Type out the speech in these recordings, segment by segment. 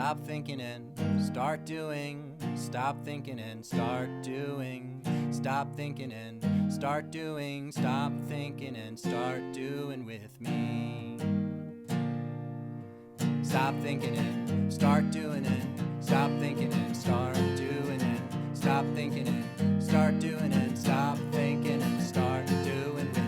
Stop thinking and start doing. Stop thinking and start doing. Stop thinking and start doing. Stop thinking and start doing with me. Stop thinking and start doing it. Stop thinking and start doing it. Stop thinking and start doing it. Stop thinking and start doing with me.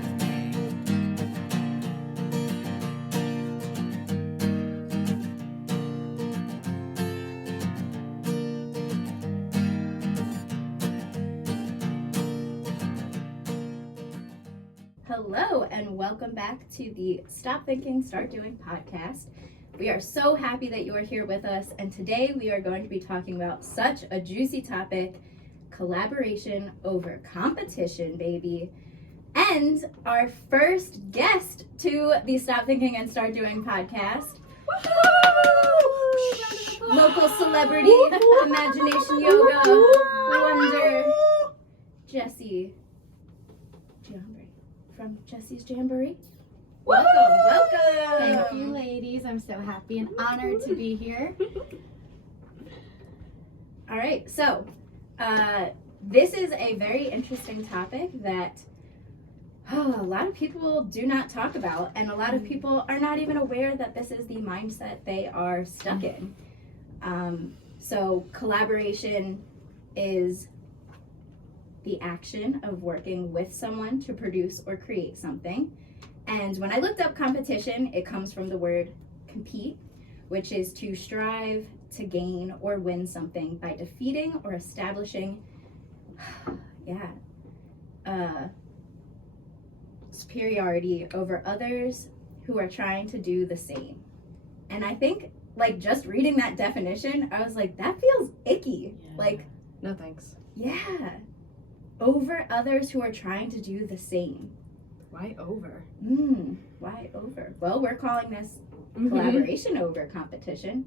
Hello and welcome back to the Stop Thinking, Start Doing podcast. We are so happy that you are here with us, and today we are going to be talking about such a juicy topic, collaboration over competition, baby. And our first guest to the Stop Thinking and Start Doing podcast, local celebrity, Imagination Yoga wonder, Jessie Jamboree from Jessie's Jamboree. Welcome. Thank you, ladies. I'm so happy and honored to be here. All right, so this is a very interesting topic that a lot of people do not talk about, and a lot of people are not even aware that this is the mindset they are stuck in. So collaboration is the action of working with someone to produce or create something. And when I looked up competition, it comes from the word compete, which is to strive to gain or win something by defeating or establishing, superiority over others who are trying to do the same. And I think, like, just reading that definition, I was like, that feels icky. Yeah. Like, No thanks. yeah, over others who are trying to do the same. Why over? Why over? Well, we're calling this collaboration over competition.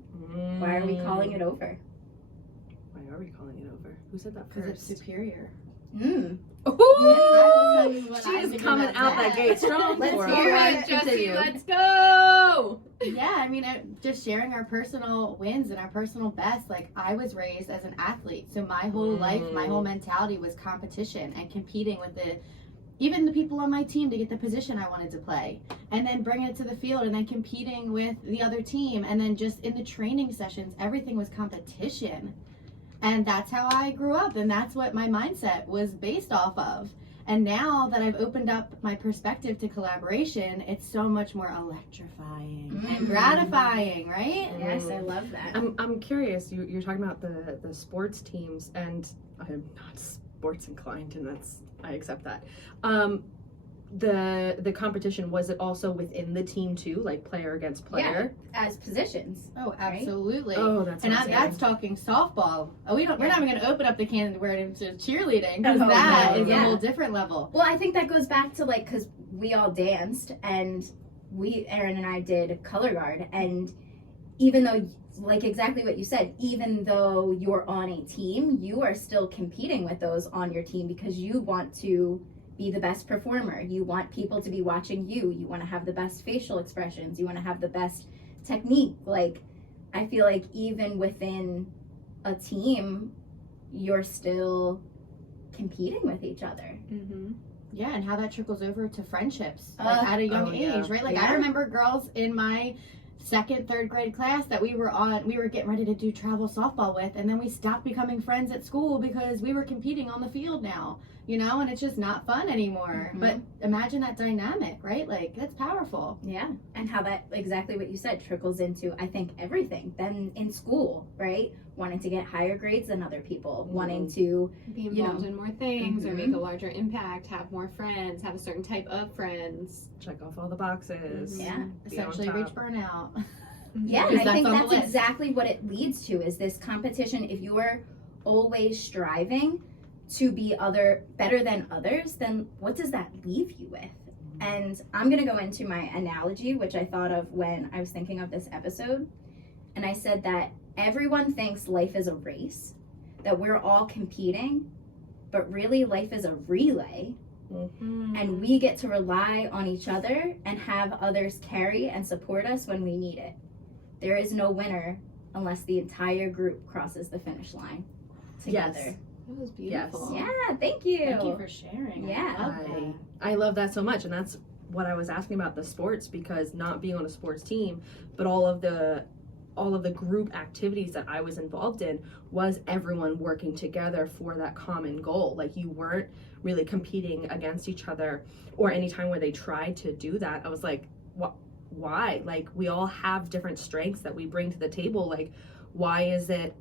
Why are we calling it over? Why are we calling it over? Who said that Because it's first? superior. Ooh! I will tell you what She I is think coming about out that gate strong Let's for hear us. it. Continue. Let's go! Yeah, I mean, just sharing our personal wins and our personal best. Like, I was raised as an athlete, so my whole life, my whole mentality was competition and competing with even the people on my team to get the position I wanted to play, and then bringing it to the field, and then competing with the other team, and then just in the training sessions, everything was competition. And that's how I grew up, and that's what my mindset was based off of. And now that I've opened up my perspective to collaboration, it's so much more electrifying and gratifying, right? Yes, I love that. I'm curious. You're talking about the sports teams, and I'm not sports inclined, and I accept that. The competition, was it also within the team too, like player against player? Yeah, as positions. Oh, absolutely. Oh, that's And insane. that's talking softball. Oh, we're not even going to open up the can and word into cheerleading, because Oh, that no, is yeah. a whole different level. Well, I think that goes back to, like, because we all danced, and Erin and I did color guard, and even though, like exactly what you said, even though you're on a team, you are still competing with those on your team because you want to be the best performer. You want people to be watching you. You want to have the best facial expressions. You want to have the best technique. Like, I feel like even within a team, you're still competing with each other. Yeah, and how that trickles over to friendships, like at a young yeah. age, right? Like, Yeah. I remember girls in my second, third grade class that we were getting ready to do travel softball with, and then we stopped becoming friends at school because we were competing on the field now, and it's just not fun anymore. But imagine that dynamic, right? Like, that's powerful. Yeah, and how that, exactly what you said, trickles into, I think, everything. Then in school, right? Wanting to get higher grades than other people, wanting to, Be involved in more things or make a larger impact, have more friends, have a certain type of friends. Check off all the boxes. yeah. Be on Essentially top. reach burnout. Yeah, Because and I think that's on the that's list. exactly what it leads to, is this competition. If you're always striving to be better than others, then what does that leave you with? And I'm going to go into my analogy, which I thought of when I was thinking of this episode. And I said that everyone thinks life is a race, that we're all competing, but really life is a relay. And we get to rely on each other and have others carry and support us when we need it. There is no winner unless the entire group crosses the finish line together. Yes. That was beautiful. Yeah, thank you. Thank you for sharing. Yeah. I love that. I love that so much, and that's what I was asking about the sports, because not being on a sports team, but all of the group activities that I was involved in was everyone working together for that common goal. Like, you weren't really competing against each other, or any time where they tried to do that, I was like, why? Like, we all have different strengths that we bring to the table. Like, why is it,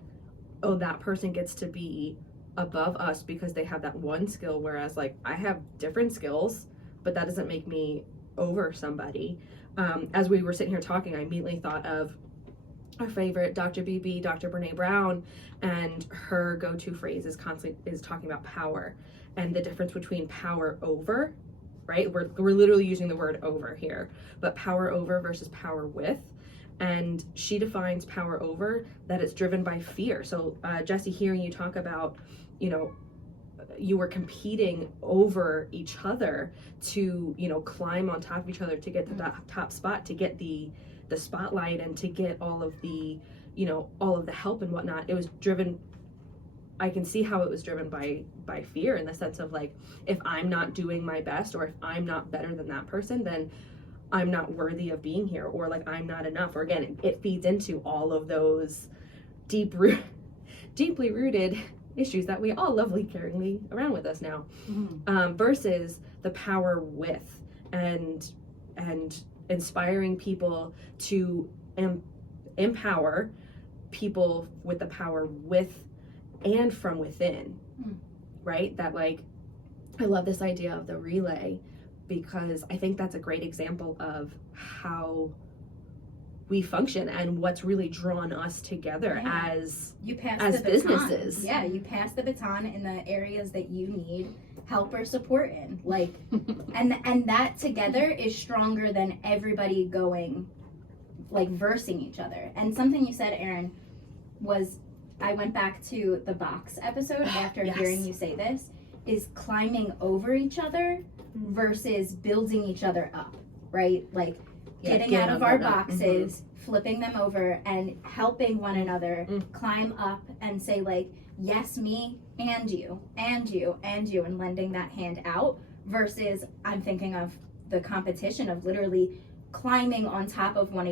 oh, that person gets to be above us because they have that one skill, whereas like I have different skills, but that doesn't make me over somebody. As we were sitting here talking, I immediately thought of our favorite Dr. BB, Dr. Brene Brown, and her go-to phrase is talking about power and the difference between power over, right? We're literally using the word over here, but power over versus power with. And she defines power over that it's driven by fear. So Jesse, hearing you talk about, you were competing over each other to, climb on top of each other to get to that top spot, to get the spotlight, and to get all of the help and whatnot. It was driven, I can see how it was driven by fear, in the sense of like, if I'm not doing my best, or if I'm not better than that person, then I'm not worthy of being here, or like I'm not enough. Or again, it feeds into all of those deeply rooted issues that we all lovely carrying around with us now, versus the power with, and inspiring people to empower people with the power with and from within, right? That, like, I love this idea of the relay, because I think that's a great example of how we function and what's really drawn us together as you pass as the baton. businesses. Yeah, you pass the baton in the areas that you need help or support in. Like, and that together is stronger than everybody going, like, versing each other. And something you said, Erin, was, I went back to the box episode after Yes. hearing you say this, is climbing over each other versus building each other up, right? Like, getting out of our boxes, flipping them over, and helping one another climb up and say, like, yes, me and you, and you, and you, and lending that hand out, versus I'm thinking of the competition of literally climbing on top of one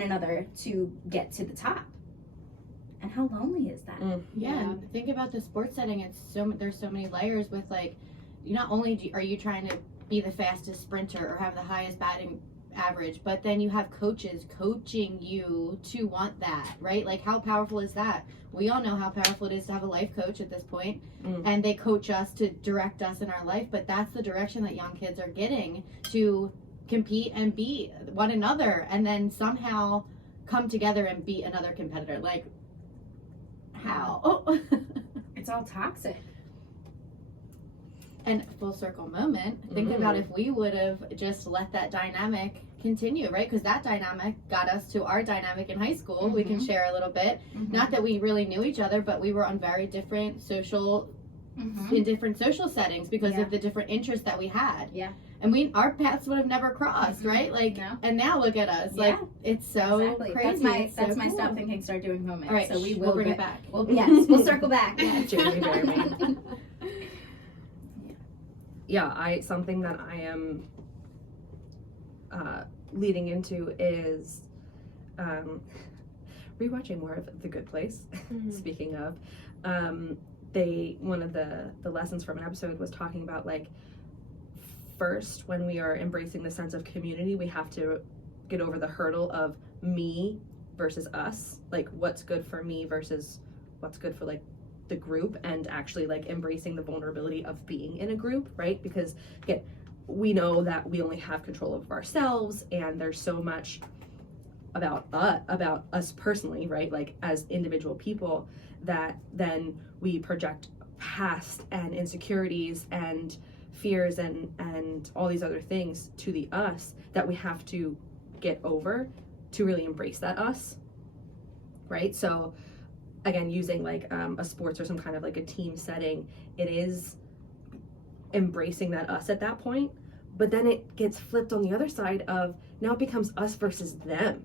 another to get to the top. And how lonely is that? Yeah, and think about the sports setting. There's so many layers with, like, not only are you trying to be the fastest sprinter or have the highest batting average, but then you have coaches coaching you to want that, right? Like, how powerful is that? We all know how powerful it is to have a life coach at this point, and they coach us to direct us in our life. But that's the direction that young kids are getting, to compete and beat one another, and then somehow come together and beat another competitor. Like, how? It's all toxic. And full circle moment, think about if we would have just let that dynamic continue, right? Because that dynamic got us to our dynamic in high school. We can share a little bit. Not that we really knew each other, but we were on very different in different social settings because of the different interests that we had. Yeah. And our paths would have never crossed, right? Like, No. And now look at us. Yeah. Like, it's so Exactly. crazy. That's my cool. stop thinking, start doing moment. All right, so we we'll will bring get it back. Well, yes, we'll circle back. Jeremy. Yeah, something that I am leading into is rewatching more of The Good Place. Speaking of, one of the lessons from an episode was talking about, like, first, when we are embracing the sense of community, we have to get over the hurdle of me versus us, like what's good for me versus what's good for, like, the group, and actually, like, embracing the vulnerability of being in a group, right? Because again, we know that we only have control of ourselves, and there's so much about us personally, right? Like, as individual people, that then we project past and insecurities and fears and all these other things to the us that we have to get over to really embrace that us, right? So again, using like a sports or some kind of like a team setting, it is embracing that us at that point, but then it gets flipped on the other side of now it becomes us versus them.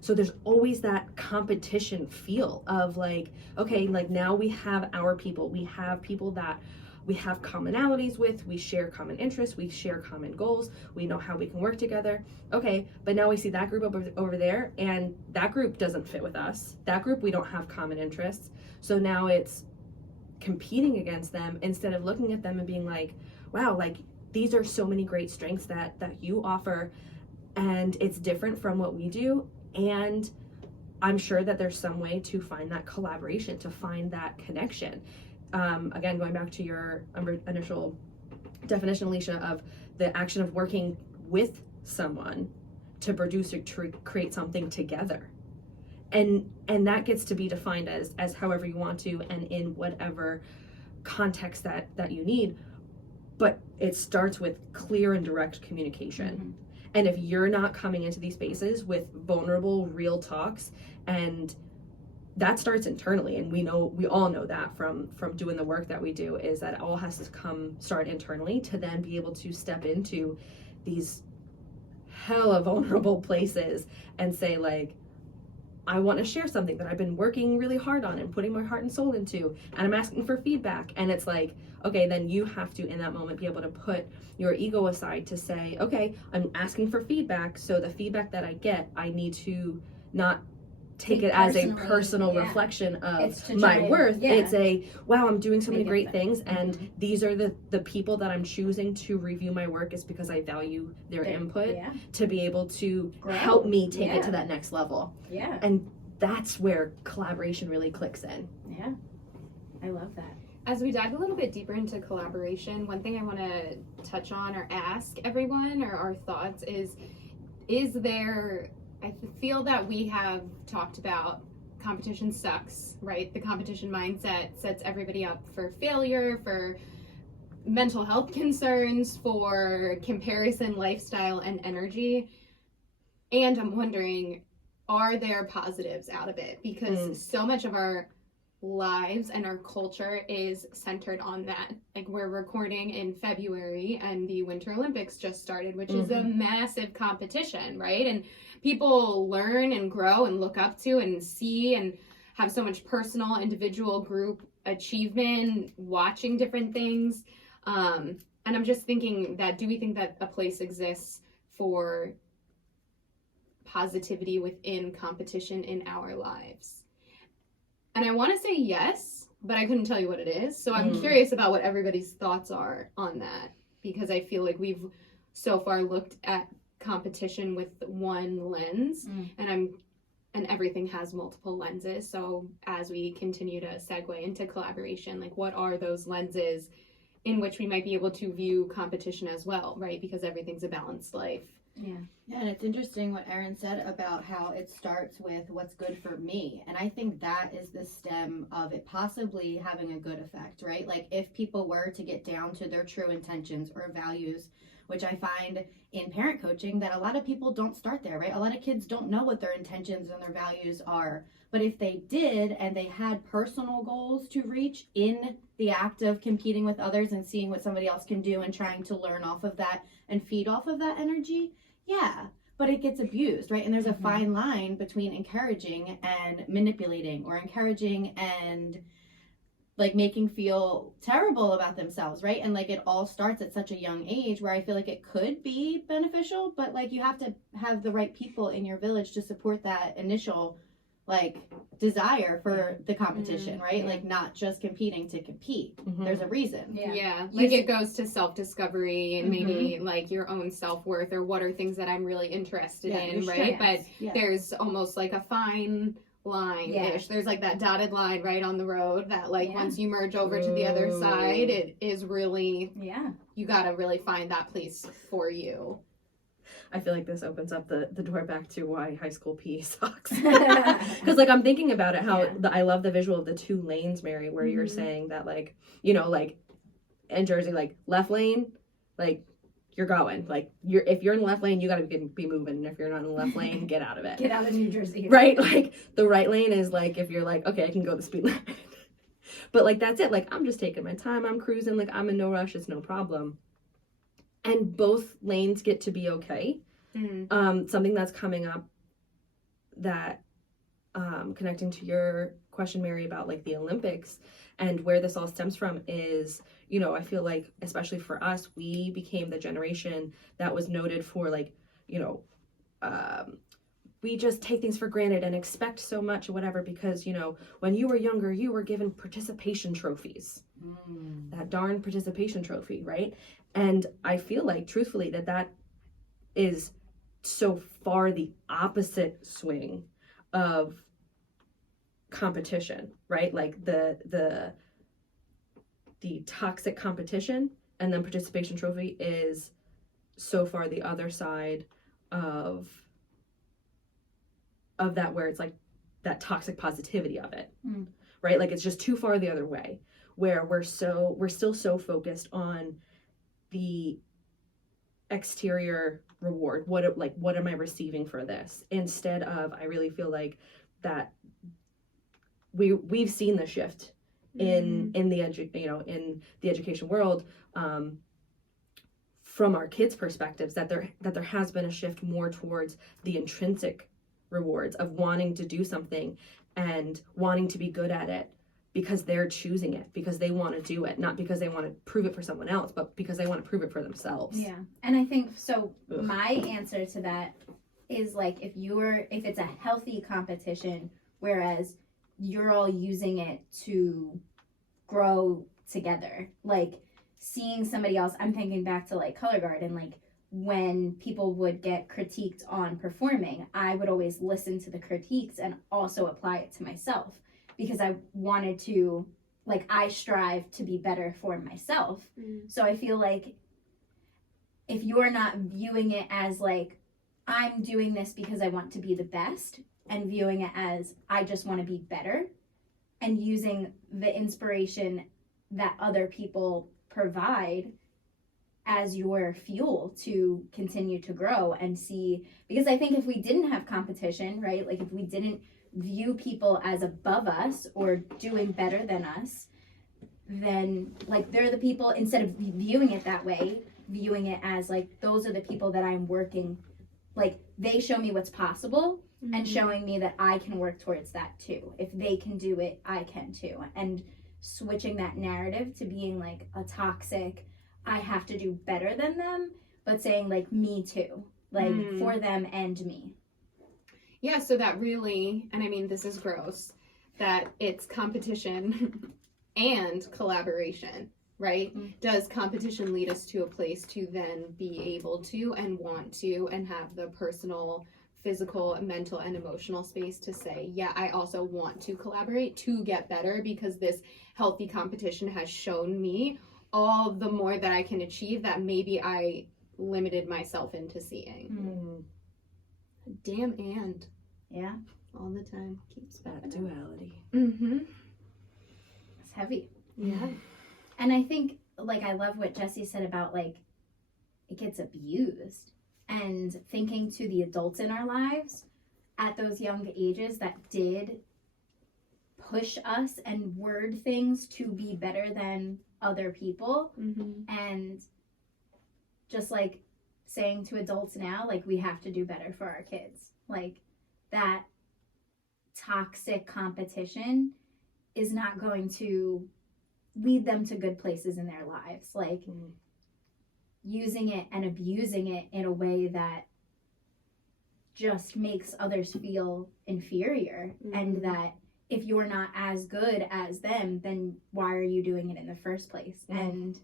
So there's always that competition feel of like, okay, like now we have our people, we have people that we have commonalities with, we share common interests, we share common goals, we know how we can work together. Okay, but now we see that group over there, and that group doesn't fit with us. That group, we don't have common interests. So now it's competing against them instead of looking at them and being like, wow, like these are so many great strengths that you offer, and it's different from what we do. And I'm sure that there's some way to find that collaboration, to find that connection. Again, going back to your initial definition, Alicia, of the action of working with someone to produce or to create something together. And that gets to be defined as however you want to and in whatever context that you need. But it starts with clear and direct communication. And if you're not coming into these spaces with vulnerable, real talks, and that starts internally, and we all know that from doing the work that we do, is that it all has to start internally to then be able to step into these hella vulnerable places and say like, I want to share something that I've been working really hard on and putting my heart and soul into, and I'm asking for feedback. And it's like, okay, then you have to in that moment be able to put your ego aside to say, okay, I'm asking for feedback, so the feedback that I get, I need to not take it as a personal reflection of my worth. It's a, wow, I'm doing so many great things, and these are the people that I'm choosing to review my work is because I value their input to be able to help me take it to that next level. And that's where collaboration really clicks in. I love that. As we dive a little bit deeper into collaboration, one thing I want to touch on or ask everyone or our thoughts is there, I feel that we have talked about competition sucks, right? The competition mindset sets everybody up for failure, for mental health concerns, for comparison, lifestyle, and energy. And I'm wondering, are there positives out of it? Because so much of our lives and our culture is centered on that. Like, we're recording in February and the Winter Olympics just started, which is a massive competition, right? And people learn and grow and look up to and see and have so much personal, individual, group achievement, watching different things. And I'm just thinking that, do we think that a place exists for positivity within competition in our lives? And I want to say yes, but I couldn't tell you what it is. So I'm curious about what everybody's thoughts are on that, because I feel like we've so far looked at competition with one lens, and everything has multiple lenses. So as we continue to segue into collaboration, like, what are those lenses in which we might be able to view competition as well, right? Because everything's a balanced life. Yeah, and it's interesting what Erin said about how it starts with what's good for me. And I think that is the stem of it possibly having a good effect, right? Like, if people were to get down to their true intentions or values, which I find in parent coaching that a lot of people don't start there, right? A lot of kids don't know what their intentions and their values are. But if they did, and they had personal goals to reach in the act of competing with others and seeing what somebody else can do and trying to learn off of that and feed off of that energy, but it gets abused, right? And there's a fine line between encouraging and manipulating, or encouraging and like making feel terrible about themselves, right? And like, it all starts at such a young age where I feel like it could be beneficial, but like, you have to have the right people in your village to support that initial like desire for the competition, right? Like, not just competing to compete. There's a reason. Like, it goes to self-discovery and maybe like your own self-worth, or what are things that I'm really interested in, right? But there's almost like a fine line-ish. There's like that dotted line right on the road that like once you merge over to the other side, it is really, you gotta really find that place for you. I feel like this opens up the door back to why high school PE sucks. Because like, I'm thinking about it, how I love the visual of the two lanes, Mary, where you're saying that, like, you know, like in Jersey, like left lane, like you're going, like if you're in the left lane, you got to be moving. And if you're not in the left lane, get out of it. Get out of New Jersey. Right? Like, the right lane is like, if you're like, okay, I can go the speed limit. But like, that's it. Like, I'm just taking my time. I'm cruising. Like, I'm in no rush. It's no problem. And both lanes get to be okay. Something that's coming up that connecting to your question, Mary, about like the Olympics and where this all stems from is, you know, I feel like, especially for us, we became the generation that was noted for like, you know, we just take things for granted and expect so much or whatever because, you know, when you were younger, you were given participation trophies. That darn participation trophy, right? And I feel like, truthfully, that is so far the opposite swing of competition, right? Like the toxic competition, and then participation trophy is so far the other side of that, where it's like that toxic positivity of it, right? Like it's just too far the other way, where we're still so focused on the exterior reward. What am I receiving for this? Instead of, I really feel like that we've seen the shift in the education world, from our kids' perspectives, that there has been a shift more towards the intrinsic rewards of wanting to do something and wanting to be good at it because they're choosing it, because they want to do it, not because they want to prove it for someone else, but because they want to prove it for themselves. Yeah. And I think so. My answer to that is like, if it's a healthy competition, whereas you're all using it to grow together, like seeing somebody else. I'm thinking back to like Color Guard, and like when people would get critiqued on performing, I would always listen to the critiques and also apply it to myself, because I wanted to, like, I strive to be better for myself. So I feel like if you're not viewing it as like, I'm doing this because I want to be the best, and viewing it as I just want to be better, and using the inspiration that other people provide as your fuel to continue to grow and see, because I think if we didn't have competition, right, like if we didn't view people as above us or doing better than us, then like they're the people, instead of viewing it that way, viewing it as like, those are the people that I'm working, like they show me what's possible, and showing me that I can work towards that too. If they can do it, I can too. And switching that narrative to being like a toxic, I have to do better than them, but saying like, me too, like for them and me. Yeah, so that really, and I mean, this is gross, that it's competition and collaboration, right? Does competition lead us to a place to then be able to and want to and have the personal, physical, mental, and emotional space to say, yeah, I also want to collaborate to get better, because this healthy competition has shown me all the more that I can achieve that maybe I limited myself into seeing. Damn, and Yeah, all the time keeps That duality. it's heavy. Yeah. And I think, like, I love what Jesse said about, like, it gets abused. And thinking to the adults in our lives at those young ages that did push us and word things to be better than other people. And just, like, saying to adults now, like, we have to do better for our kids. Like, that toxic competition is not going to lead them to good places in their lives. Like, using it and abusing it in a way that just makes others feel inferior, and that if you're not as good as them, then why are you doing it in the first place? And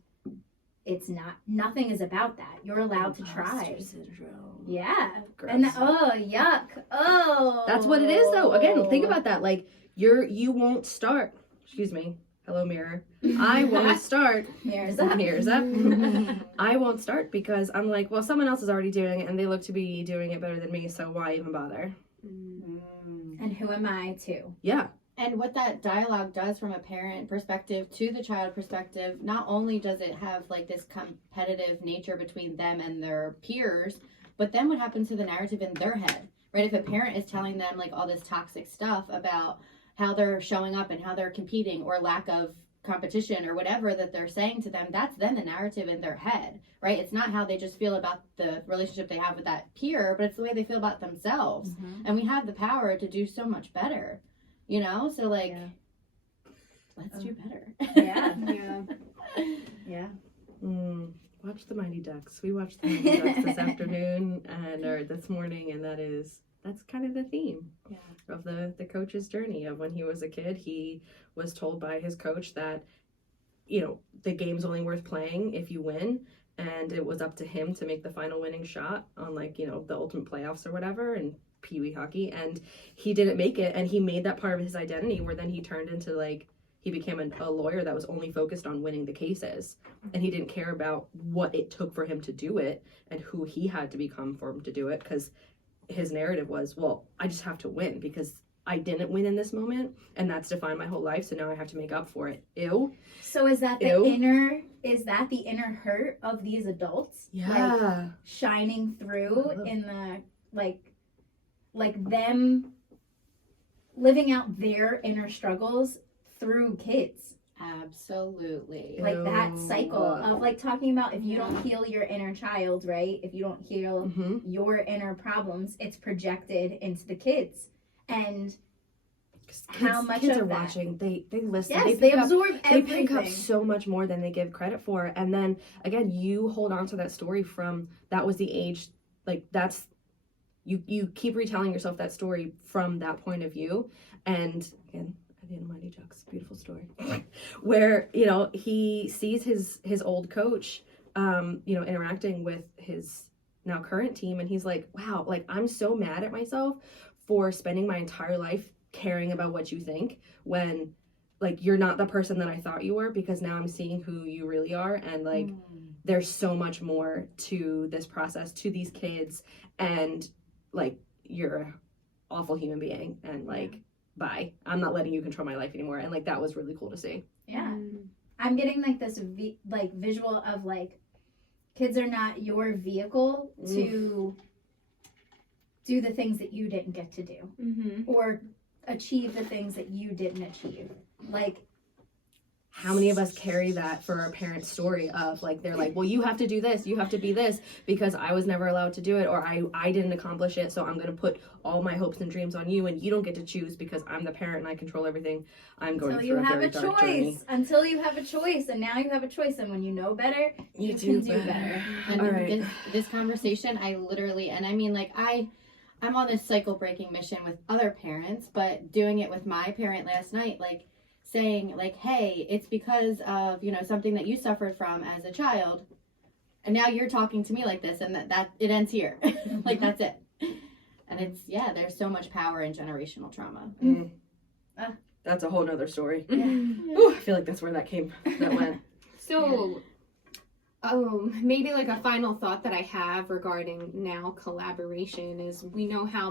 it's nothing is about that. You're allowed to try. Imposter syndrome. Yeah. Gross. And yuck. Oh. That's what it is, though. Again, think about that. Like, you won't start. Excuse me. Hello, mirror. I won't start. Mirrors up. Mirrors up. I won't start because I'm like, well, someone else is already doing it and they look to be doing it better than me, so why even bother? And who am I to? Yeah. And what that dialogue does from a parent perspective to the child perspective, not only does it have like this competitive nature between them and their peers, but then what happens to the narrative in their head, right? If a parent is telling them like all this toxic stuff about how they're showing up and how they're competing, or lack of competition or whatever that they're saying to them, that's then the narrative in their head, right? It's not how they just feel about the relationship they have with that peer, but it's the way they feel about themselves. And we have the power to do so much better, you know? So like, let's do better. Yeah. Yeah. Yeah. Watch the Mighty Ducks. We watched the Mighty Ducks this afternoon or this morning, and that's kind of the theme of the coach's journey. Of when he was a kid, he was told by his coach that, you know, the game's only worth playing if you win, and it was up to him to make the final winning shot on, like, you know, the ultimate playoffs or whatever, and Pee-wee hockey, and he didn't make it, and he made that part of his identity, where then he turned into, like, he became a lawyer that was only focused on winning the cases, and he didn't care about what it took for him to do it and who he had to become for him to do it, because his narrative was, well, I just have to win because I didn't win in this moment, and that's defined my whole life, so now I have to make up for it. Ew. So is that the inner hurt of these adults? Yeah. Like, shining through in the, like them living out their inner struggles through kids. Absolutely. Like that cycle of, like, talking about, if you don't heal your inner child, right? If you don't heal your inner problems, it's projected into the kids. And how much kids of are that? watching, they listen, Yes, they absorb everything. They pick up so much more than they give credit for. And then again, you hold on to that story from, that was the age, like, that's, you keep retelling yourself that story from that point of view. And again, at the end of Mighty Ducks, beautiful story, where, you know, he sees his old coach, you know, interacting with his now current team, and he's like, wow, like, I'm so mad at myself for spending my entire life caring about what you think, when, like, you're not the person that I thought you were, because now I'm seeing who you really are, and, like, there's so much more to this process, to these kids, and, like, you're an awful human being, and, like, bye, I'm not letting you control my life anymore. And, like, that was really cool to see. Yeah. I'm getting, like, this visual of, like, kids are not your vehicle to do the things that you didn't get to do, or achieve the things that you didn't achieve. Like, how many of us carry that for our parents' story of, like, they're like, well, you have to do this, you have to be this, because I was never allowed to do it, or I didn't accomplish it, so I'm going to put all my hopes and dreams on you, and you don't get to choose because I'm the parent and I control everything. I'm going through a very dark journey. Until you have a choice, and now you have a choice, and when you know better, you can do better. And all right. this conversation, I literally, and I mean, like, I'm on this cycle breaking mission with other parents, but doing it with my parent last night, like, saying, like, hey, it's because of, you know, something that you suffered from as a child, and now you're talking to me like this, and that it ends here. Like, that's it. And it's, there's so much power in generational trauma. That's a whole nother story. Ooh, I feel like that's where that went. So, maybe, like, a final thought that I have regarding now collaboration is, we know how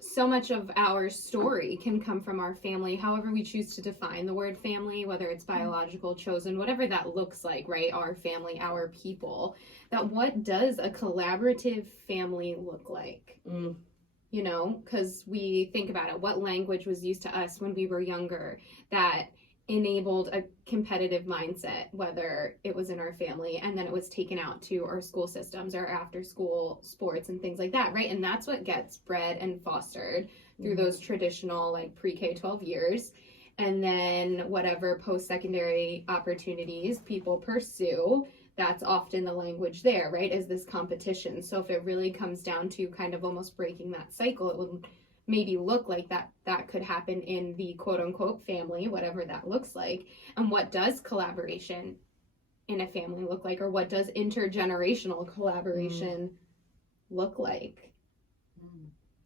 so much of our story can come from our family, however we choose to define the word family, whether it's biological, chosen, whatever that looks like, right? Our family, our people. That what does a collaborative family look like? You know, because we think about it, what language was used to us when we were younger that enabled a competitive mindset, whether it was in our family, and then it was taken out to our school systems or after school sports and things like that, right? And that's what gets bred and fostered through those traditional, like, pre-K 12 years. And then whatever post-secondary opportunities people pursue, that's often the language there, right? Is this competition. So if it really comes down to kind of almost breaking that cycle, it would maybe look like that could happen in the quote unquote family, whatever that looks like. And what does collaboration in a family look like, or what does intergenerational collaboration look like?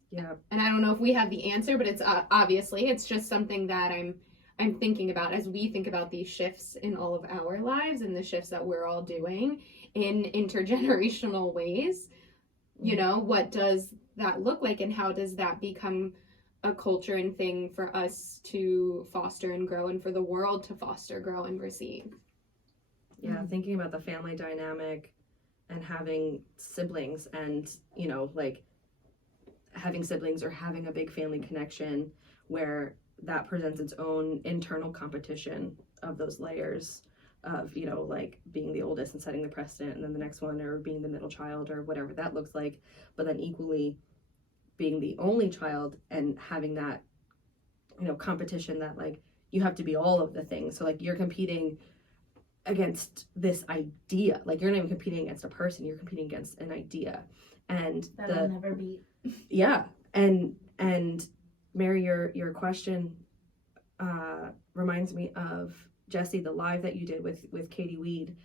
Yeah. And I don't know if we have the answer, but it's obviously it's just something that I'm thinking about as we think about these shifts in all of our lives and the shifts that we're all doing in intergenerational ways. You know, what does that look like, and how does that become a culture and thing for us to foster and grow, and for the world to foster, grow, and receive? Yeah, thinking about the family dynamic and having siblings, and, you know, like, having siblings or having a big family connection where that presents its own internal competition of those layers of, you know, like being the oldest and setting the precedent, and then the next one, or being the middle child, or whatever that looks like, but then equally being the only child and having that, you know, competition that like you have to be all of the things. So like you're competing against this idea, like you're not even competing against a person, you're competing against an idea. And That'll never beat. yeah, and Mary, your question reminds me of Jesse, the live that you did with Katie Weed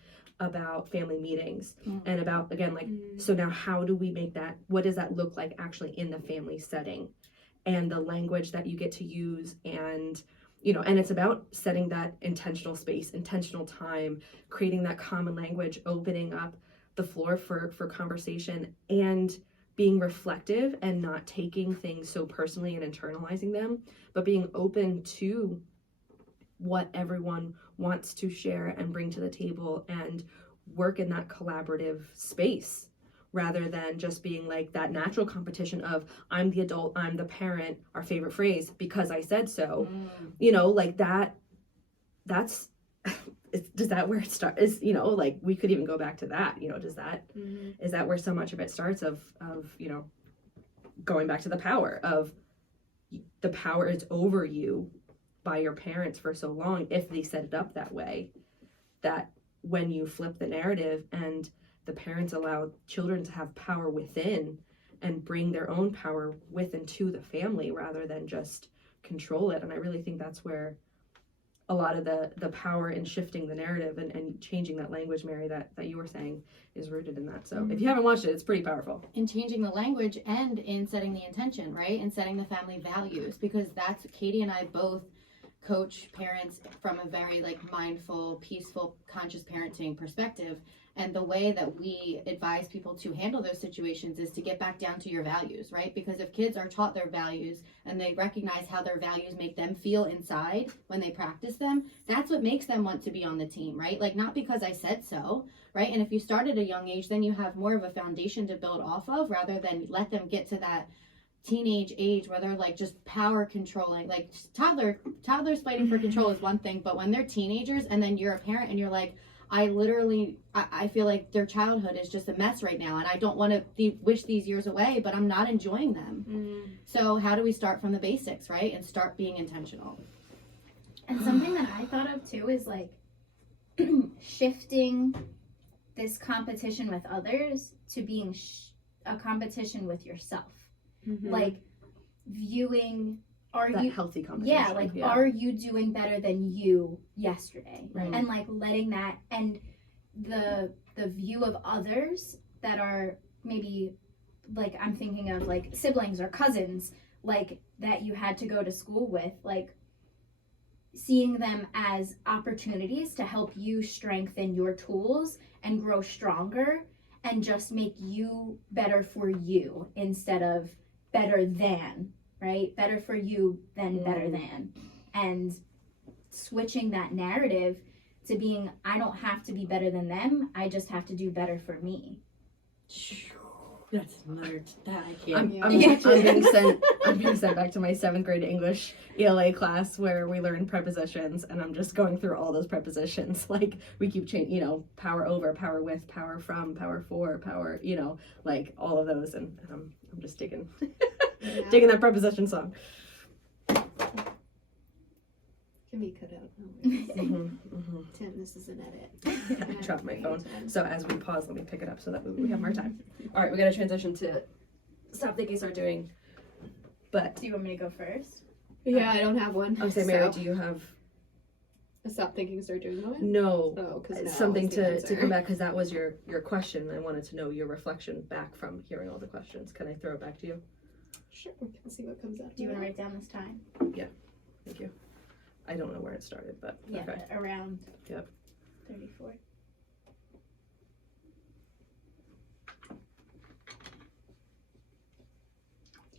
about family meetings, and about, again, like, so now how do we make that, what does that look like actually in the family setting, and the language that you get to use, and, you know, and it's about setting that intentional space, intentional time, creating that common language, opening up the floor for conversation, and being reflective and not taking things so personally and internalizing them, but being open to what everyone wants to share and bring to the table, and work in that collaborative space, rather than just being like that natural competition of I'm the adult, I'm the parent, our favorite phrase, because I said so. You know, like that's does that where it starts? Is, you know, like we could even go back to that, you know, does that is that where so much of it starts of you know, going back to the power of the power is over you by your parents for so long, if they set it up that way, that when you flip the narrative and the parents allow children to have power within and bring their own power within to the family rather than just control it. And I really think that's where a lot of the power in shifting the narrative and changing that language, Mary, that you were saying, is rooted in that. So if you haven't watched it, it's pretty powerful. In changing the language and in setting the intention, right? And setting the family values, because that's, Katie and I both coach parents from a very like mindful, peaceful, conscious parenting perspective. And the way that we advise people to handle those situations is to get back down to your values, right? Because if kids are taught their values and they recognize how their values make them feel inside when they practice them, that's what makes them want to be on the team, right? Like, not because I said so, right? And if you start at a young age, then you have more of a foundation to build off of, rather than let them get to that teenage age where they're like just power controlling. Like toddlers fighting for control is one thing, but when they're teenagers and then you're a parent and you're like, I feel like their childhood is just a mess right now, and I don't want to wish these years away, but I'm not enjoying them. So how do we start from the basics, right? And start being intentional. And something that I thought of too is like shifting this competition with others to being a competition with yourself. Like viewing, are That you healthy competition. yeah, like are you doing better than you yesterday? Right. And like letting that, and the view of others that are maybe, like I'm thinking of like siblings or cousins, like that you had to go to school with, like seeing them as opportunities to help you strengthen your tools and grow stronger and just make you better for you instead of better than, right? Better for you than better than. And switching that narrative to being, I don't have to be better than them, I just have to do better for me. That's another, that I I'm can't. being sent back to my 7th grade English ELA class where we learn prepositions, and I'm just going through all those prepositions. Like we keep changing, you know, power over, power with, power from, power for, power, you know, like all of those, and I'm just digging digging that preposition song. Can be cut out. Tim, this is an edit. I dropped my phone. So as we pause, let me pick it up so that we have more time. All right, we got to transition to Stop Thinking, Start Doing. But Do you want me to go first? Yeah, I don't have one. I would say, Mary, do you have Stop thinking, start doing one? no Oh, because something to come back, because that was your question. I wanted to know your reflection back from hearing all the questions. Can I throw it back to you? Sure, we can see what comes up. Do you want to write down this time? Thank you. I don't know where it started, but Yeah, okay. around Yep. 34.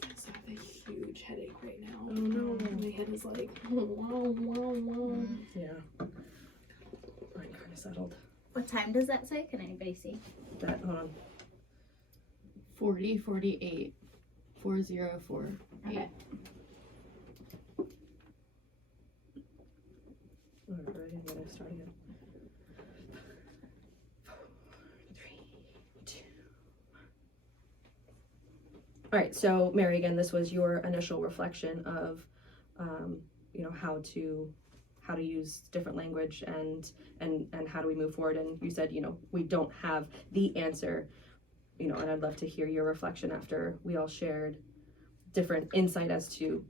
I just have a huge headache right now. Oh no. My head is like, wow. Yeah. Mine kind of settled. What time does that say? Can anybody see? That, hold on. 40, 48, 404. Okay. start again. 4, 3, 2. All right, so Mary, again, this was your initial reflection of, how to use different language and how do we move forward. And you said, we don't have the answer, and I'd love to hear your reflection after we all shared different insight as to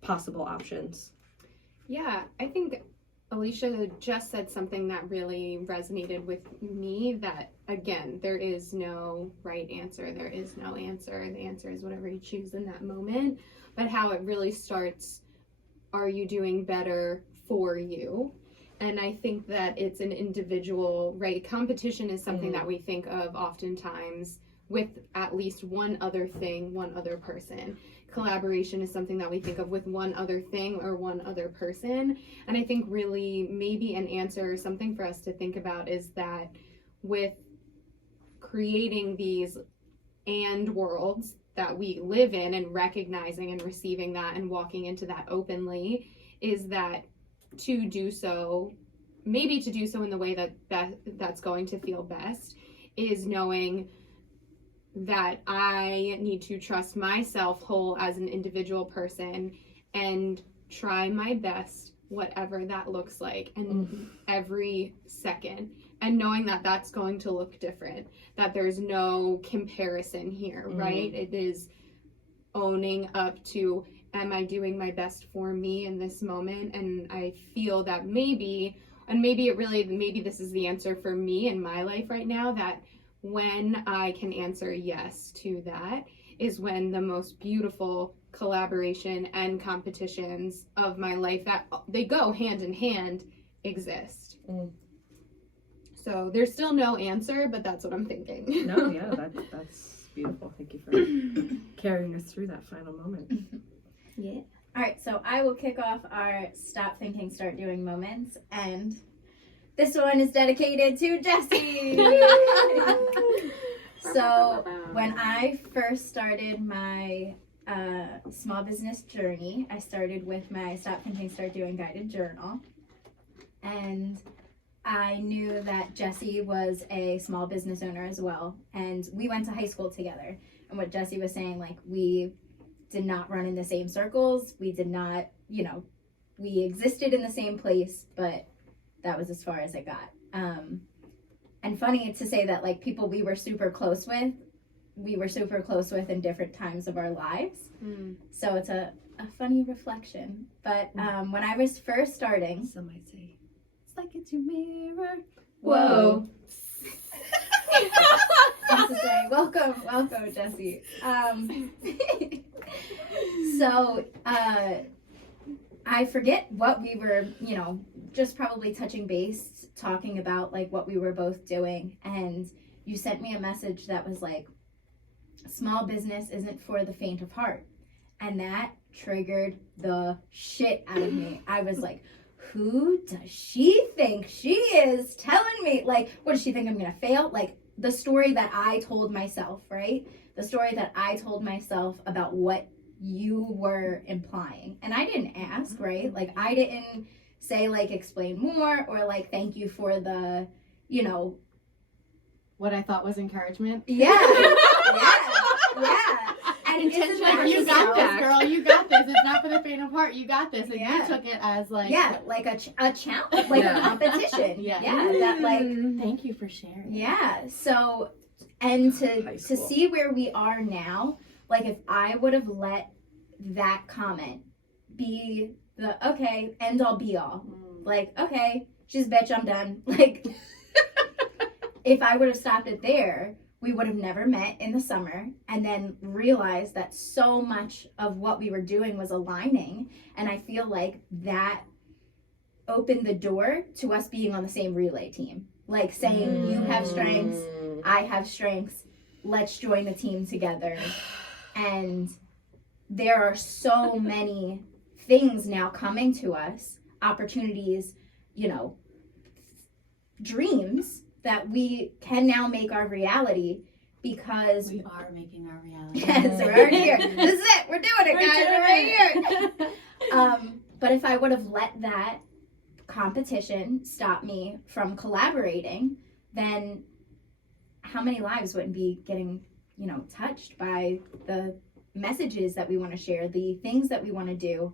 possible options. Yeah, I think Alicia just said something that really resonated with me, that again, there is no right answer. There is no answer. The answer is whatever you choose in that moment. But how it really starts, are you doing better for you? And I think that it's an individual, right? Competition is something that we think of oftentimes with at least one other thing, one other person. Collaboration is something that we think of with one other thing or one other person. And I think really maybe an answer or something for us to think about is that with creating these and worlds that we live in and recognizing and receiving that and walking into that openly, is that to do so, maybe to do so in the way that's going to feel best, is knowing that I need to trust myself whole as an individual person and try my best, whatever that looks like, and every second, and knowing that that's going to look different, that there's no comparison here, right? It is owning up to, am I doing my best for me in this moment? And I feel that maybe this is the answer for me in my life right now, that when I can answer yes to that is when the most beautiful collaboration and competitions of my life, that they go hand in hand, exist. So there's still no answer, but that's what I'm thinking. No, yeah, that's beautiful. Thank you for carrying us through that final moment. Yeah. All right, so I will kick off our Stop Thinking, Start Doing moments, and this one is dedicated to Jessie. So when I first started my small business journey, I started with my Stop Thinking, Start Doing guided journal. And I knew that Jessie was a small business owner as well. And we went to high school together. And what Jessie was saying, like, we did not run in the same circles. We did not, we existed in the same place, but that was as far as it got. And funny to say that, like, people we were super close with in different times of our lives. So it's a funny reflection. But when I was first starting, Some might say, it's like it's your mirror. whoa. Welcome, Jessie. So I forget what we were, just probably touching base, talking about like what we were both doing. And you sent me a message that was like, small business isn't for the faint of heart. And that triggered the shit out of me. I was like, who does she think she is telling me? Like, what does she think I'm going to fail? Like, the story that I told myself, right? The story that I told myself about what you were implying. And I didn't ask, right? Like, I didn't say, like, explain more or, like, thank you for the, What I thought was encouragement. Yeah. And Intention, isn't that you got so? this, girl. You got this. It's not for the faint of heart. You got this. And Yeah. you took it as like, like a challenge, like a competition. Yeah. That like, thank you for sharing. yeah. So, and High to school. see where we are now, like if I would have let that comment be the okay end all be all, like okay, she's a bitch, I'm done. Like, if I would have stopped it there, we would have never met in the summer and then realized that so much of what we were doing was aligning. And I feel like that opened the door to us being on the same relay team. Like saying, you have strengths, I have strengths, let's join the team together. And there are so many things now coming to us, opportunities, dreams that we can now make our reality because We are making our reality. yes, we're already here. This is it. We're doing it, guys. We're right here. But if I would have let that competition stop me from collaborating, then how many lives wouldn't be getting, touched by the messages that we want to share, the things that we want to do.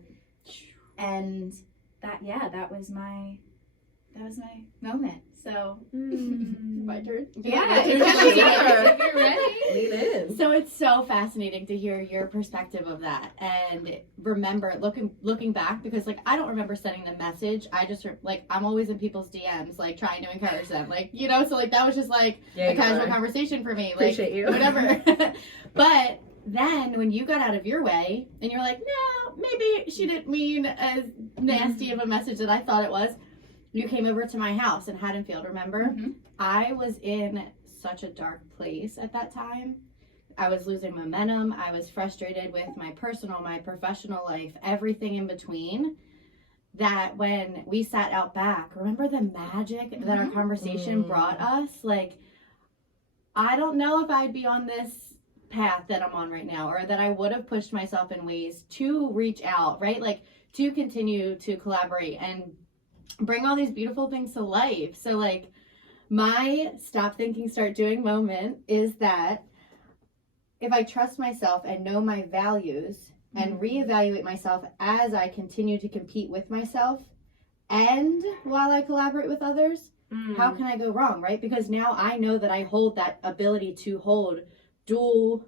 And that was my moment. So My turn. Yeah, Sure. you're ready. Lean in. So it's so fascinating to hear your perspective of that, and remember looking back, because like I don't remember sending the message. I just like I'm always in people's DMs, like trying to encourage them, like so like that was just like Yeah, a you casual are. conversation for me, like Appreciate you. whatever. But then when you got out of your way and you're like, no, maybe she didn't mean as nasty of a message that I thought it was. You came over to my house in Haddonfield, remember? Mhm. I was in such a dark place at that time. I was losing momentum. I was frustrated with my personal, my professional life, everything in between. That when we sat out back, remember the magic that our conversation brought us? Like, I don't know if I'd be on this path that I'm on right now, or that I would have pushed myself in ways to reach out, right? Like, to continue to collaborate and bring all these beautiful things to life. So like my stop thinking, start doing moment is that if I trust myself and know my values and reevaluate myself as I continue to compete with myself and while I collaborate with others, how can I go wrong, right? Because now I know that I hold that ability to hold dual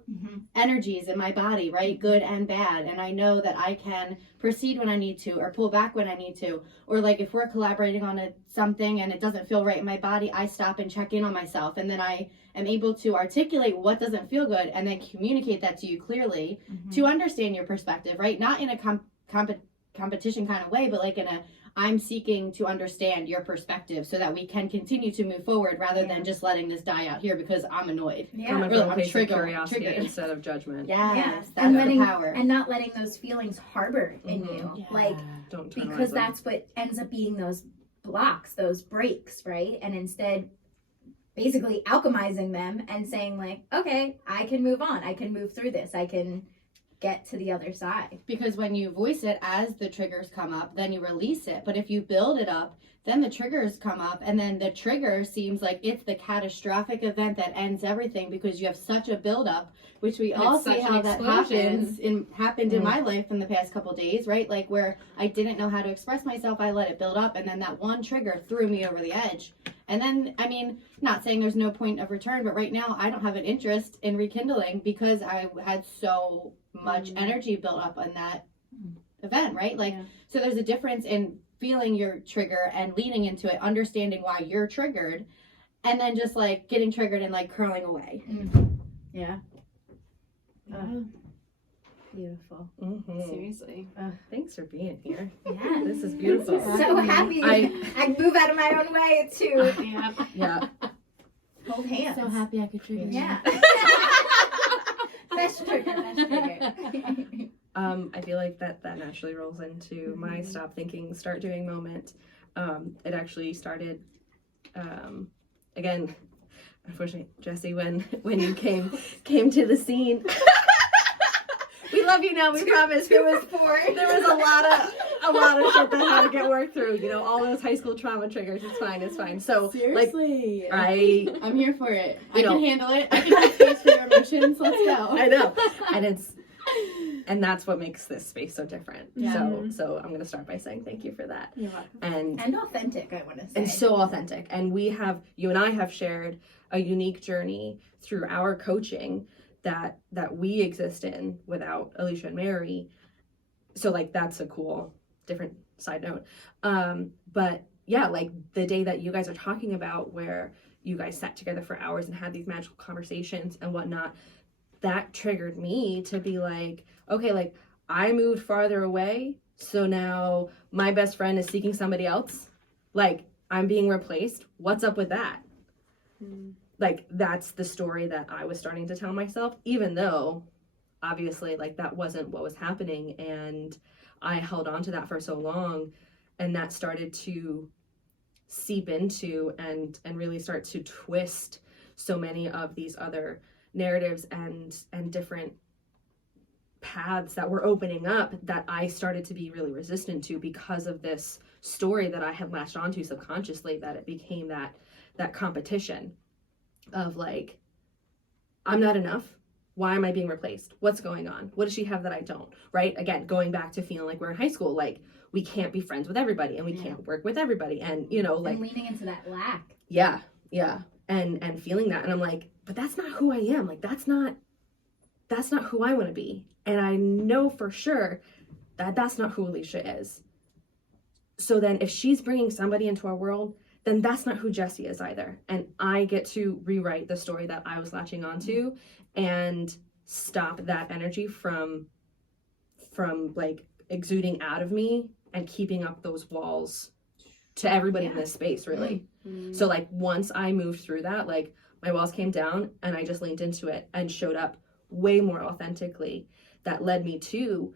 energies in my body, right? Good and bad. And I know that I can proceed when I need to, or pull back when I need to. Or like if we're collaborating on something and it doesn't feel right in my body, I stop and check in on myself. And then I am able to articulate what doesn't feel good and then communicate that to you clearly to understand your perspective, right? Not in a competition kind of way, but like in a I'm seeking to understand your perspective so that we can continue to move forward rather than just letting this die out here because I'm annoyed. Coming Really, from a I'm place of triggered. curiosity instead of judgment. Yes, that's and the power. and not letting those feelings harbor in you, Yeah. like Don't internalize because them. that's what ends up being those blocks, those breaks, right? And instead, basically alchemizing them and saying like, okay, I can move on, I can move through this, I can get to the other side. Because when you voice it as the triggers come up, then you release it. But if you build it up, then the triggers come up, and then the trigger seems like it's the catastrophic event that ends everything because you have such a buildup, which we And all it's see such how an that explosion. happened in my life in the past couple days, right? Like where I didn't know how to express myself, I let it build up, and then that one trigger threw me over the edge. And then, I mean, not saying there's no point of return, but right now I don't have an interest in rekindling because I had so much energy built up on that event, right? Like, so there's a difference in feeling your trigger and leaning into it, understanding why you're triggered, and then just like getting triggered and like curling away. Yeah. Beautiful. Seriously. Thanks for being here. Yeah. This is beautiful. So happy I move out of my own way to Yeah. Yeah. hold hands. So happy I could trigger you. Yeah. Best trigger, best trigger. I feel like that naturally rolls into my stop thinking, start doing moment. It actually started, again, unfortunately, Jesse, when you came to the scene. We love you now. We promise. There was a lot of shit that had to get worked through. You know, all those high school trauma triggers. It's fine. It's fine. So Seriously. like, I'm here for it. I You know- can handle it. I can have space for your emotions. Let's go. I know, and that's what makes this space so different. Yeah. So I'm gonna start by saying thank you for that. You're welcome. And authentic, I want to say. And so authentic. And you and I have shared a unique journey through our coaching that we exist in without Alicia and Mary. So like that's a cool different side note. But yeah, like the day that you guys are talking about where you guys sat together for hours and had these magical conversations and whatnot, that triggered me to be like, okay, like I moved farther away, so now my best friend is seeking somebody else. Like I'm being replaced. What's up with that? Like that's the story that I was starting to tell myself, even though obviously like that wasn't what was happening, and I held on to that for so long, and that started to seep into and really start to twist so many of these other narratives and different paths that were opening up that I started to be really resistant to because of this story that I had latched onto subconsciously, that it became that competition of like, I'm not enough. Why am I being replaced? What's going on? What does she have that I don't? Right? Again, going back to feeling like we're in high school, like we can't be friends with everybody and we can't work with everybody. And, you know, like and leaning into that lack. Yeah. And feeling that. And I'm like, but that's not who I am. Like, that's not who I want to be. And I know for sure that that's not who Alicia is. So then if she's bringing somebody into our world, then that's not who Jessie is either. And I get to rewrite the story that I was latching onto and stop that energy from like exuding out of me and keeping up those walls to everybody in this space, really. Mm-hmm. So like once I moved through that, like my walls came down and I just leaned into it and showed up way more authentically. That led me to,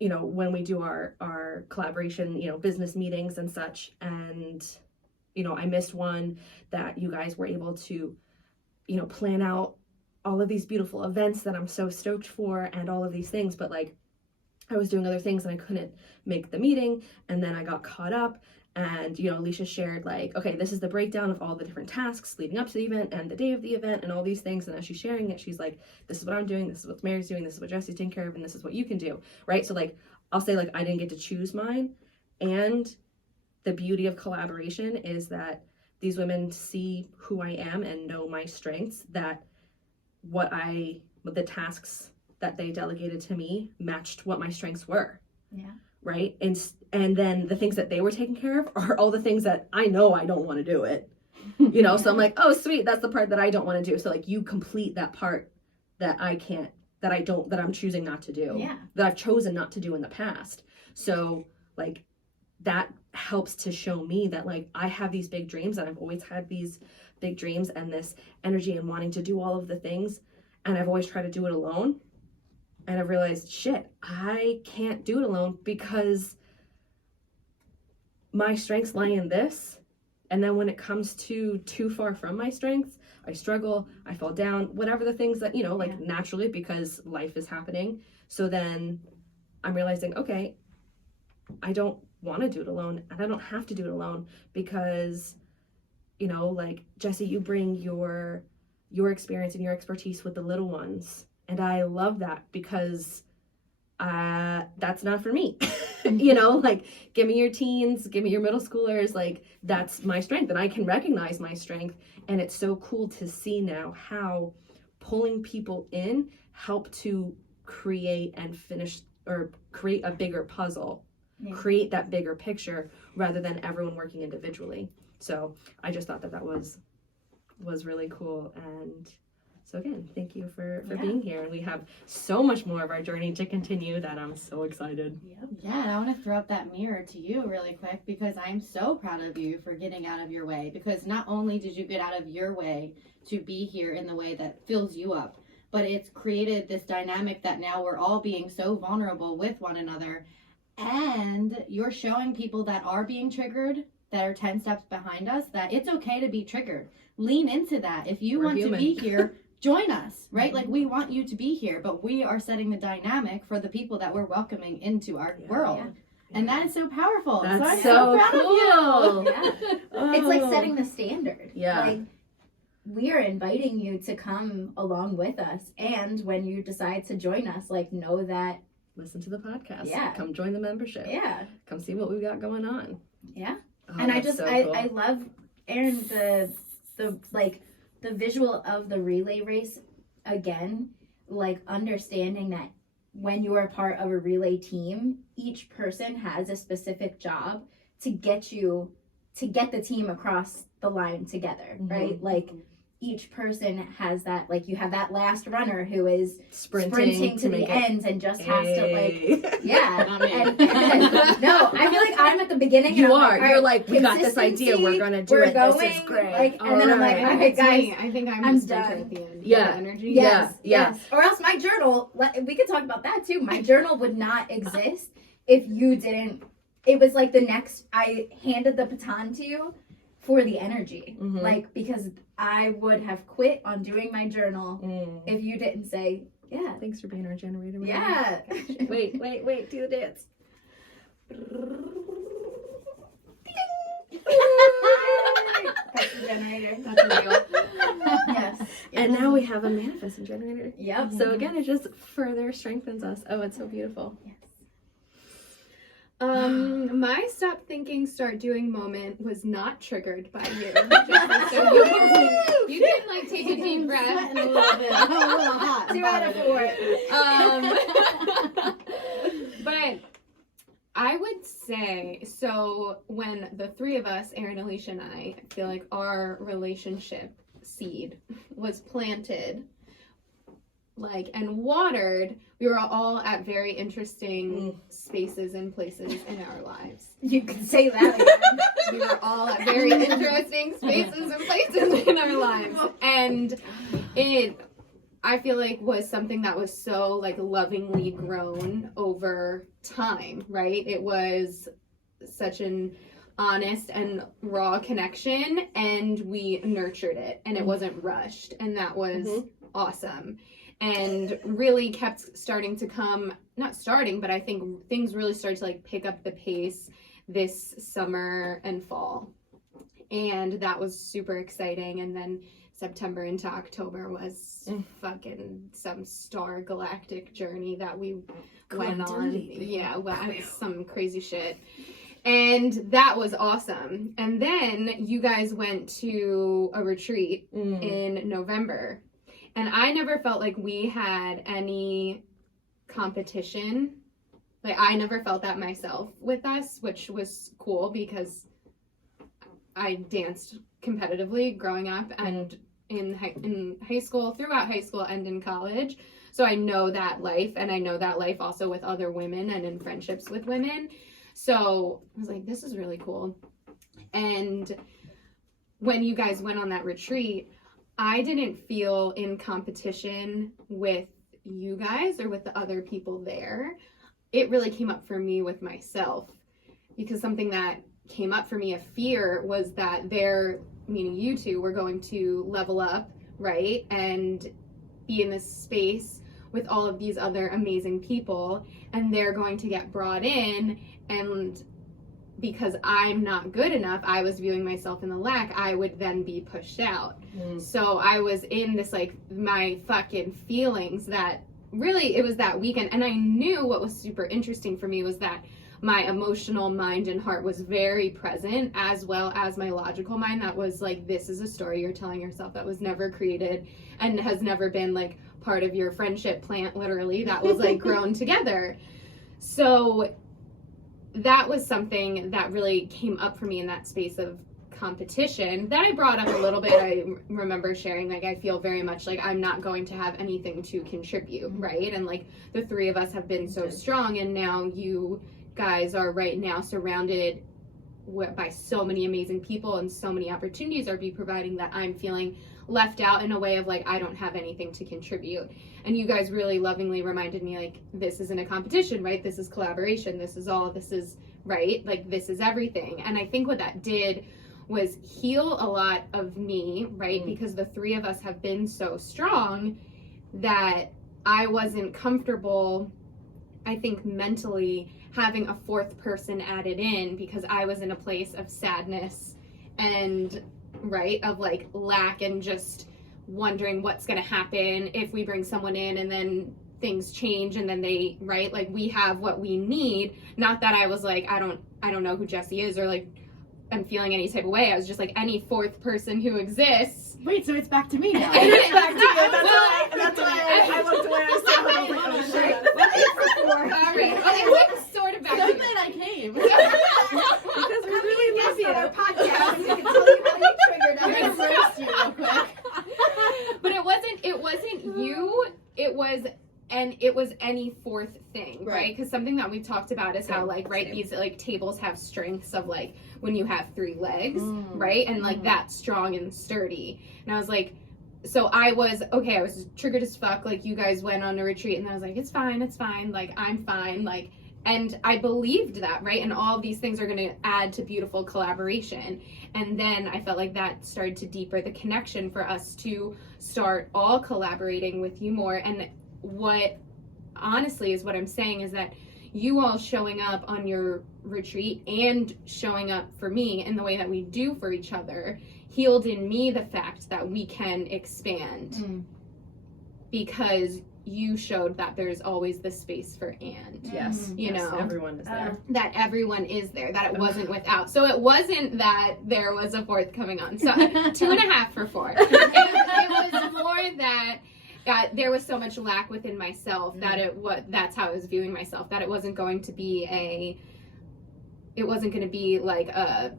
you know, when we do our collaboration, you know, business meetings and such. And, you know, I missed one that you guys were able to, you know, plan out all of these beautiful events that I'm so stoked for and all of these things. But like I was doing other things and I couldn't make the meeting. And then I got caught up. And, you know, Alicia shared like, okay, this is the breakdown of all the different tasks leading up to the event and the day of the event and all these things. And as she's sharing it, she's like, this is what I'm doing. This is what Mary's doing. This is what Jessie's taking care of. And this is what you can do. Right. So like, I'll say like, I didn't get to choose mine. And the beauty of collaboration is that these women see who I am and know my strengths, that the tasks that they delegated to me matched what my strengths were. Yeah. Right. And then the things that they were taking care of are all the things that I know I don't want to do it, you know? So I'm like, oh, sweet. That's the part that I don't want to do. So like you complete that part that I can't, that I'm choosing not to do, that I've chosen not to do in the past. So like that helps to show me that like I have these big dreams and I've always had these big dreams and this energy and wanting to do all of the things. And I've always tried to do it alone. And I've realized, shit, I can't do it alone because my strengths lie in this. And then when it comes to too far from my strengths, I struggle, I fall down, whatever the things that, you know, like naturally because life is happening. So then I'm realizing, okay, I don't want to do it alone and I don't have to do it alone because, you know, like Jessie, you bring your experience and your expertise with the little ones. And I love that because that's not for me. You know, like give me your teens, give me your middle schoolers, like that's my strength and I can recognize my strength. And it's so cool to see now how pulling people in help to create and finish or create a bigger puzzle, create that bigger picture rather than everyone working individually. So I just thought that was really cool. And so again, thank you for being here. And we have so much more of our journey to continue that I'm so excited. Yeah, and I want to throw up that mirror to you really quick because I'm so proud of you for getting out of your way. Because not only did you get out of your way to be here in the way that fills you up, but it's created this dynamic that now we're all being so vulnerable with one another. And you're showing people that are being triggered, that are 10 steps behind us, that it's okay to be triggered. Lean into that. If you want to be here, join us, right? Like we want you to be here, but we are setting the dynamic for the people that we're welcoming into our world. Yeah. And that is so powerful. That's so I'm so proud cool. of you. Yeah. It's like setting the standard. Yeah. Like we are inviting you to come along with us. And when you decide to join us, like know that. Listen to the podcast. Yeah. Come join the membership. Yeah. Come see what we've got going on. Yeah. Oh, And I cool. love, Erin, the visual of the relay race again, like understanding that when you are part of a relay team, each person has a specific job to get the team across the line together, right? Like each person has that, like you have that last runner who is sprinting to the ends and just has to like, yeah. and no, I feel like I'm at the beginning. You and are. Like, You're like, we got this idea. We're going to do it. Going, this is great. Like, and then I'm like, all right, guys. I think I'm I'm just done. at the end. Yeah. The energy. Yes. Or else my journal, we could talk about that too. My journal would not exist if you didn't. It was like I handed the baton to you for the energy. Like, because I would have quit on doing my journal if you didn't say, Yeah. Thanks for being our generator. man. Yeah. Wait, do the dance. That's the generator. That's real. Yes. And now we have a manifesting generator. Yep. So again, it just further strengthens us. Oh, it's so beautiful. Yes. My stop thinking, start doing moment was not triggered by you. Jesse. So you can like take a deep breath. Sweating a little bit. I'm a little hot. 2 out of 4. But I would say, so when the three of us, Erin, Alicia, and I feel like our relationship seed was planted, like, and watered, we were all at very interesting spaces and places in our lives. You can say that again. We were all at very interesting spaces and places in our lives. And it, I feel like, was something that was so like lovingly grown over time, right? It was such an honest and raw connection, and we nurtured it, and it wasn't rushed, and that was awesome. And really kept starting to come, not starting, but I think things really started to like pick up the pace this summer and fall. And that was super exciting. And then September into October was fucking some star galactic journey that we went on. Yeah, well, it was some crazy shit. And that was awesome. And then you guys went to a retreat in November. And I never felt like we had any competition. Like, I never felt that myself with us, which was cool because I danced competitively growing up and in high school, throughout high school and in college. So I know that life, and I know that life also with other women and in friendships with women. So I was like, this is really cool. And when you guys went on that retreat, I didn't feel in competition with you guys or with the other people there. It really came up for me with myself, because something that came up for me, a fear, was that they're, meaning you two, were going to level up, right? And be in this space with all of these other amazing people, and they're going to get brought in, and because I'm not good enough, I was viewing myself in the lack, I would then be pushed out. So I was in this, like, my fucking feelings that really, it was that weekend. And I knew what was super interesting for me was that my emotional mind and heart was very present, as well as my logical mind that was like, this is a story you're telling yourself that was never created and has never been like part of your friendship plant, literally, that was like grown together. So that was something that really came up for me in that space of competition that I brought up a little bit. I remember sharing, like, I feel very much like I'm not going to have anything to contribute, right? And like the three of us have been so strong, and now you guys are right now surrounded by so many amazing people, and so many opportunities are being providing, that I'm feeling left out in a way of like, I don't have anything to contribute. And you guys really lovingly reminded me, like, this isn't a competition, right? This is collaboration. This is all, this is, right? Like, this is everything. And I think what that did was heal a lot of me, right? Because the three of us have been so strong that I wasn't comfortable, I think, mentally having a fourth person added in, because I was in a place of sadness and, right, of like lack, and just wondering what's going to happen if we bring someone in and then things change, and then they, right, like, we have what we need. Not that I was like, I don't know who Jesse is, or like I'm feeling any type of way. I was just like, any fourth person who exists. Wait, so it's back to me now. It's back to you. That's why I looked away. I said, I was like, oh shit. All right. Okay, what's sort of back So to you. glad I came. Because we really love you. Our podcast, we can tell you how you triggered I'm gonna us. roast you real quick. But it wasn't you. It was any fourth thing, right? Because something that we've talked about is how, like, right, these like tables have strengths of like when you have 3 legs, right? And like that's strong and sturdy. And I was like, so I was triggered as fuck. Like, you guys went on a retreat, and I was like, it's fine, like, I'm fine, like, and I believed that, right? And all of these things are going to add to beautiful collaboration. And then I felt like that started to deepen the connection for us to start all collaborating with you more. And what honestly is what I'm saying is that you all showing up on your retreat and showing up for me in the way that we do for each other healed in me the fact that we can expand because you showed that there's always the space for and. Yes. You yes, know, everyone is there. that everyone is there, that it wasn't without. So it wasn't that there was a fourth coming on. So 2.5 for 4. It was more that there was so much lack within myself that that's how I was viewing myself, that it wasn't going to be like a,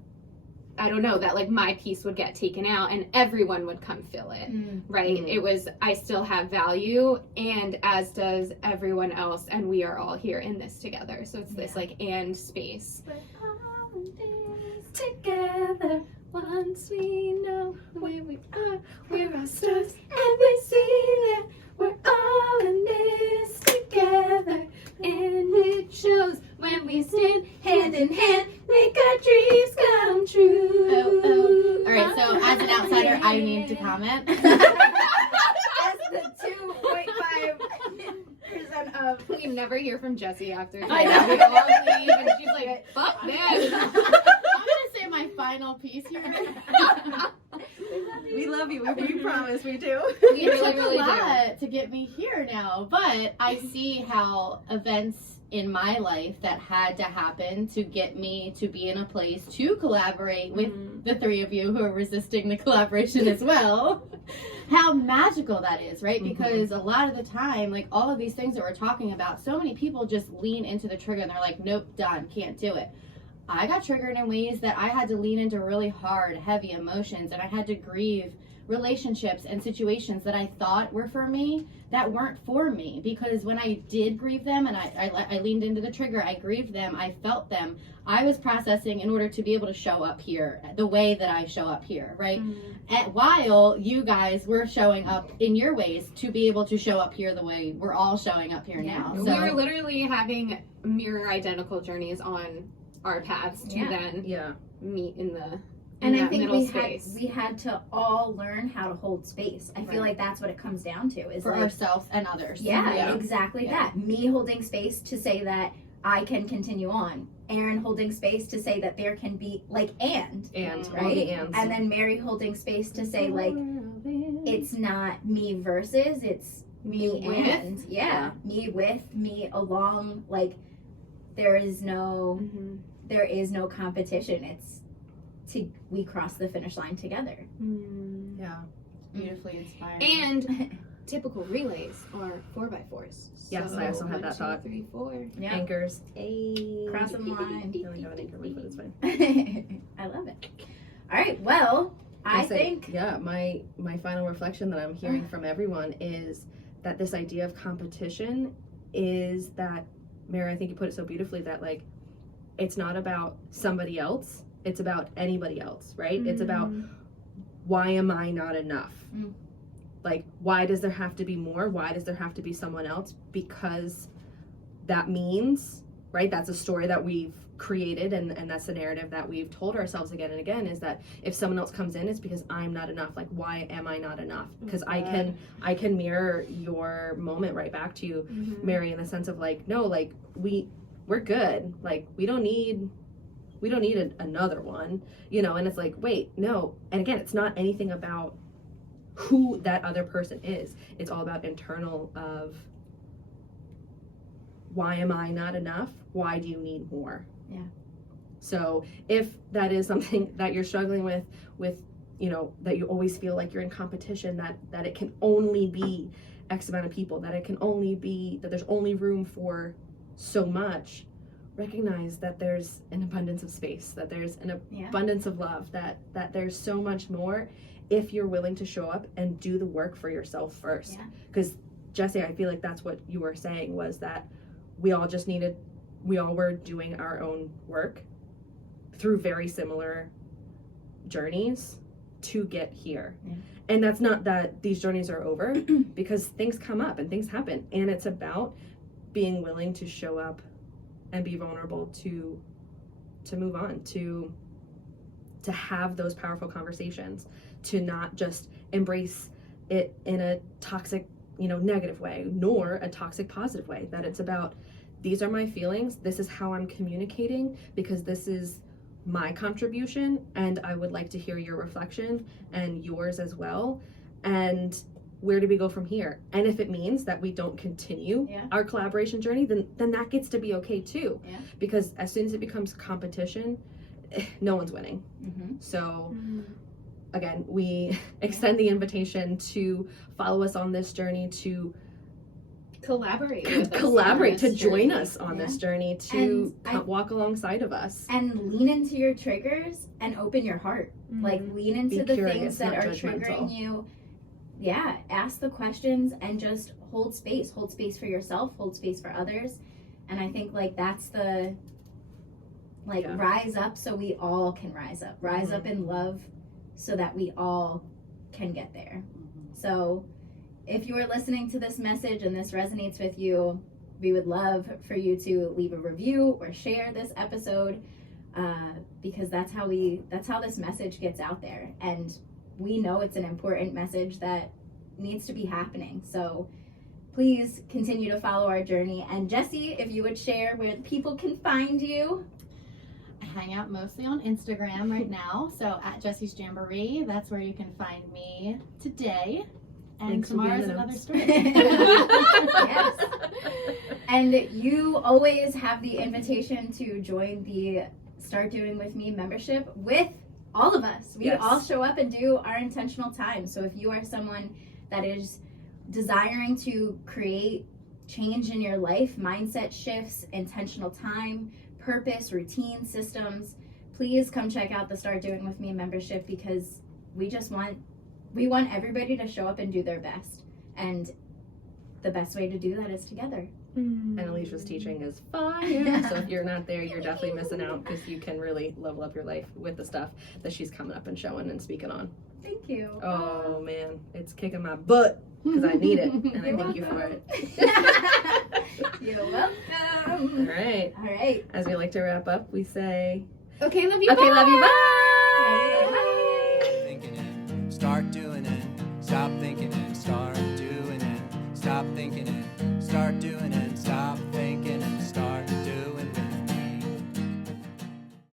I don't know, that like my piece would get taken out and everyone would come fill it, right? It was, I still have value and as does everyone else and we are all here in this together. So it's this like and space. We're all in this together. Once we know where we are, we're our stars And we see that we're all in this together. and it shows when we stand Hand in hand, make our dreams come true. All right, so as an outsider, I need to comment. That's the 2.5% of. We never hear from Jessie after. I know. We all leave and she's like, fuck this. I'm gonna say my final piece here. We love you. We promise we do. We It really, took really a do. lot to get me here now, but I see how events in my life that had to happen to get me to be in a place to collaborate with the three of you who are resisting the collaboration as well. How magical that is, right? Because a lot of the time, like all of these things that we're talking about, so many people just lean into the trigger and they're like, nope, done, can't do it. I got triggered in ways that I had to lean into really hard, heavy emotions, and I had to grieve relationships and situations that I thought were for me that weren't for me, because when I did grieve them and I leaned into the trigger, I grieved them, I felt them, I was processing in order to be able to show up here the way that I show up here, right? While you guys were showing up in your ways to be able to show up here the way we're all showing up here now. We So were literally having mirror identical journeys on our paths to then meet in the And I that think middle space. we had to all learn how to hold space. I feel like that's what it comes down to. Is for like, ourselves and others. yeah, exactly Yeah. that. Me holding space to say that I can continue on. Aaron holding space to say that there can be like and And all right, the ands. and then Mary holding space to say like it's not me versus, it's me with. and me with, me along. Like there is no competition. It's we cross the finish line together. Yeah. Beautifully inspiring. And typical relays are 4x4s. Yes, I also had that thought. 1, 2, 3, 4. Yeah, Anchors. crossing the line. I only have an anchor, but it's fine. I love it. All right, well, I think Yeah, my final reflection that I'm hearing from everyone is that this idea of competition is that, Mary, I think you put it so beautifully, that like it's not about somebody else, it's about anybody else, right? It's about why am I not enough? Like, why does there have to be more? Why does there have to be someone else? Because that means, right, that's a story that we've created, and that's the narrative that we've told ourselves again and again, is that if someone else comes in, it's because I'm not enough. Like, why am I not enough? Because I can mirror your moment right back to you, Mary, in the sense of like, no, like we're good. Like we don't need another one, you know. And it's like, wait, no. And again, it's not anything about who that other person is. It's all about internal of why am I not enough? Why do you need more? Yeah. So if that is something that you're struggling with, you know, that you always feel like you're in competition, that it can only be X amount of people, that it can only be, that there's only room for so much, recognize that there's an abundance of space, that there's an abundance of love, that there's so much more if you're willing to show up and do the work for yourself first. Because Jessie, I feel like that's what you were saying, was that we all were doing our own work through very similar journeys to get here. And that's not that these journeys are over, because things come up and things happen, and it's about being willing to show up and be vulnerable to move on, to have those powerful conversations, to not just embrace it in a toxic negative way, nor a toxic positive way. That it's about, these are my feelings, this is how I'm communicating, because this is my contribution, and I would like to hear your reflection and yours as well. And where do we go from here? And if it means that we don't continue our collaboration journey, then that gets to be okay too. Yeah. Because as soon as it becomes competition, no one's winning. Mm-hmm. So again, we extend the invitation to follow us on this journey, to collaborate with us collaborate, on to this join journey. us on this journey, to And walk alongside of us. And lean into your triggers and open your heart. Like, lean into Be the curious, things that not are judgmental. triggering you. Yeah, ask the questions and just hold space for yourself, hold space for others. And I think like that's the rise up so we all can rise up. Rise up in love so that we all can get there. So if you are listening to this message and this resonates with you, we would love for you to leave a review or share this episode, because that's how this message gets out there. And we know it's an important message that needs to be happening. So please continue to follow our journey. And Jessie, if you would share where people can find you. I hang out mostly on Instagram right now, so at Jessie's Jamboree, that's where you can find me today. And Links will be in tomorrow's the another notes. story. Yes. And you always have the invitation to join the Start Doing With Me membership with all of us. We Yes. all show up and do our intentional time. So if you are someone that is desiring to create change in your life, mindset shifts, intentional time, purpose, routine, systems, please come check out the Start Doing With Me membership, because we want everybody to show up and do their best. And the best way to do that is together. And Alicia's teaching is fire. So if you're not there, you're definitely missing out, because you can really level up your life with the stuff that she's coming up and showing and speaking on. Thank you. Oh man, it's kicking my butt, because I need it, and I thank you for it. You're welcome. All right. All right. As we like to wrap up, we say, Okay, love you. okay, love you, bye.